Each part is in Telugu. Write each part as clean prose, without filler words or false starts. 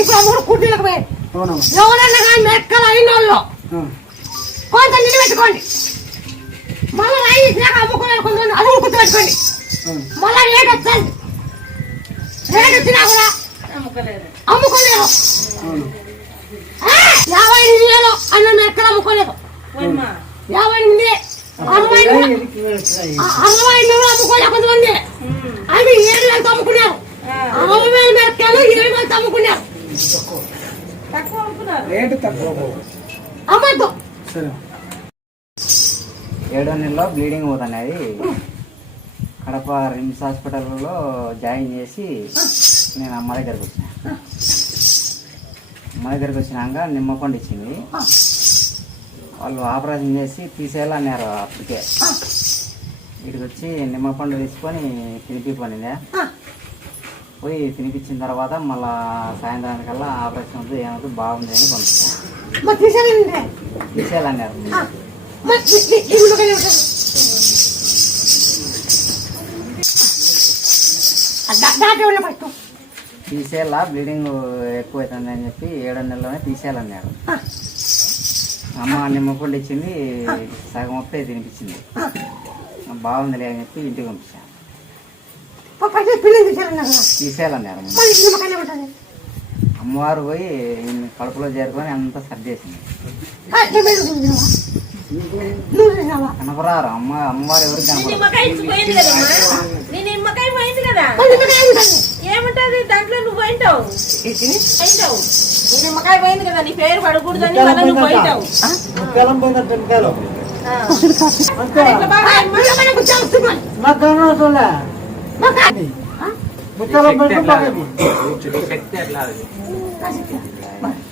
ఇప్పుడు అమ్ముడు కుట్టీలకు పోయి ఎవరన్నా కానీ మెక్కలు అయిన వాళ్ళు కొంత నిలబెట్టుకోండి. మళ్ళీ రాయి ఇచ్చినాక అమ్ముకున్నారు కొంతమంది అది గుర్తు పెట్టుకోండి. మళ్ళీ రేట్ వచ్చాలి, రేట్ వచ్చినా కూడా అమ్ముకోలేరు. 58,000 అన్న మెక్కలు అమ్ముకోలేదు. 58 60 అమ్ముకోలే కొంతమంది. అది 7,000 అమ్ముకున్నారు. 60,000 మెక్కలు 20,000 అమ్ముకున్నారు. అమ్మద్దు. 7వ నెలలో బ్లీడింగ్ అవుతున్నాయి. కడప రిమ్స్ హాస్పిటల్లో జాయిన్ చేసి నేను అమ్మ దగ్గరకు వచ్చిన. అమ్మ దగ్గరకు వచ్చినాక నిమ్మకొండ ఇచ్చింది. వాళ్ళు ఆపరేషన్ చేసి తీసేయాలన్నారు. అప్పటికే ఇక్కడికి వచ్చి నిమ్మపండు తీసుకొని తినిపిపోయిందే. పోయి తినిపించిన తర్వాత మళ్ళా సాయంత్రానికల్లా ఆపరేషన్ వద్దు ఏమవుతుంది బాగుంది అని పంపిస్తాను. తీసేయాలన్నారు. తీసేయాలా బ్లీడింగ్ ఎక్కువ అవుతుంది అని చెప్పి 7వ నెలలోనే తీసేయాలన్నారు. అమ్మ నిమ్మపండు ఇచ్చింది, సగం ఒకటే తినిపించింది. బాగుందిలే అని చెప్పి ఇంటికి పంపించాను. తీసేయాలన్నారు. అమ్మవారు పోయి కడుపులో చేరుకొని అంతా సర్ది చేసింది. కనపరారు అమ్మవారు ఎవరికి ఏముంటది దాంట్లో నువ్వు పోయింటావు. నిమ్మకాయ పోయింది కదా, నీ పేరు పడకూడదని నువ్వు పోయింటావు.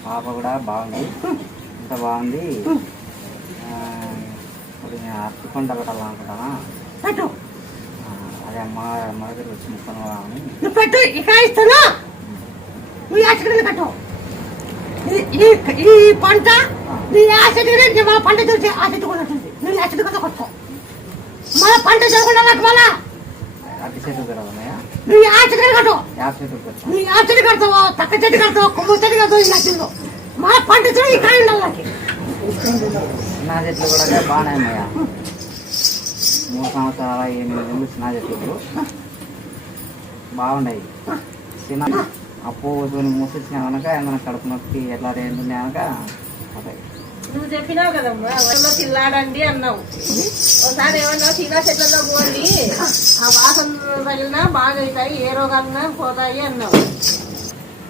పాప కూడా బాగుంది, ఇంత బాగుంది. అరటికొండ పెట్టాలనుకుంటానా, అదే అమ్మ దగ్గర వచ్చి ముక్కను పెట్టు. ఇక్కడ ఇస్తాను ఈ పంట నీ ఆసక్తి మన పంట చూసి ఆసక్తి కూడా ఉంటుంది. నేను ఆసక్తి కదా కొత్త మన పంట చదువుకుంటా నాకు మళ్ళా అట్టి చెట్టు ఉన్నాయా? నీ ఆసక్తి కట్టు, నీ ఆసక్తి కడతావా, తక్క చెట్టు కడతావు, కొమ్మ చెట్టు కడతావు. ఈ నచ్చిందో మన పంట చూడ ఈ కాయ ఉండాలి. నాకు చిన్న చెట్లు కూడా బాగానే ఉన్నాయా? 3 సంవత్సరాల 8 నెలలు చిన్న చెట్లు బాగున్నాయి. చిన్న అప్పు మూసిచ్చిన కనుక ఏమన్నా కడుపు నొప్పి ఎట్లా ఏంటంటే కనుక అదే నువ్వు చెప్పినావు కదమ్మా, వర్షంలో తిల్లాడండి అన్నావు. ఒకసారి ఏమన్నావు, చిన్న చెట్లలో పోండి, ఆ వాసన తగిలినా బాగా అవుతాయి, ఏ రోగాలన్నా పోతాయి అన్నావు.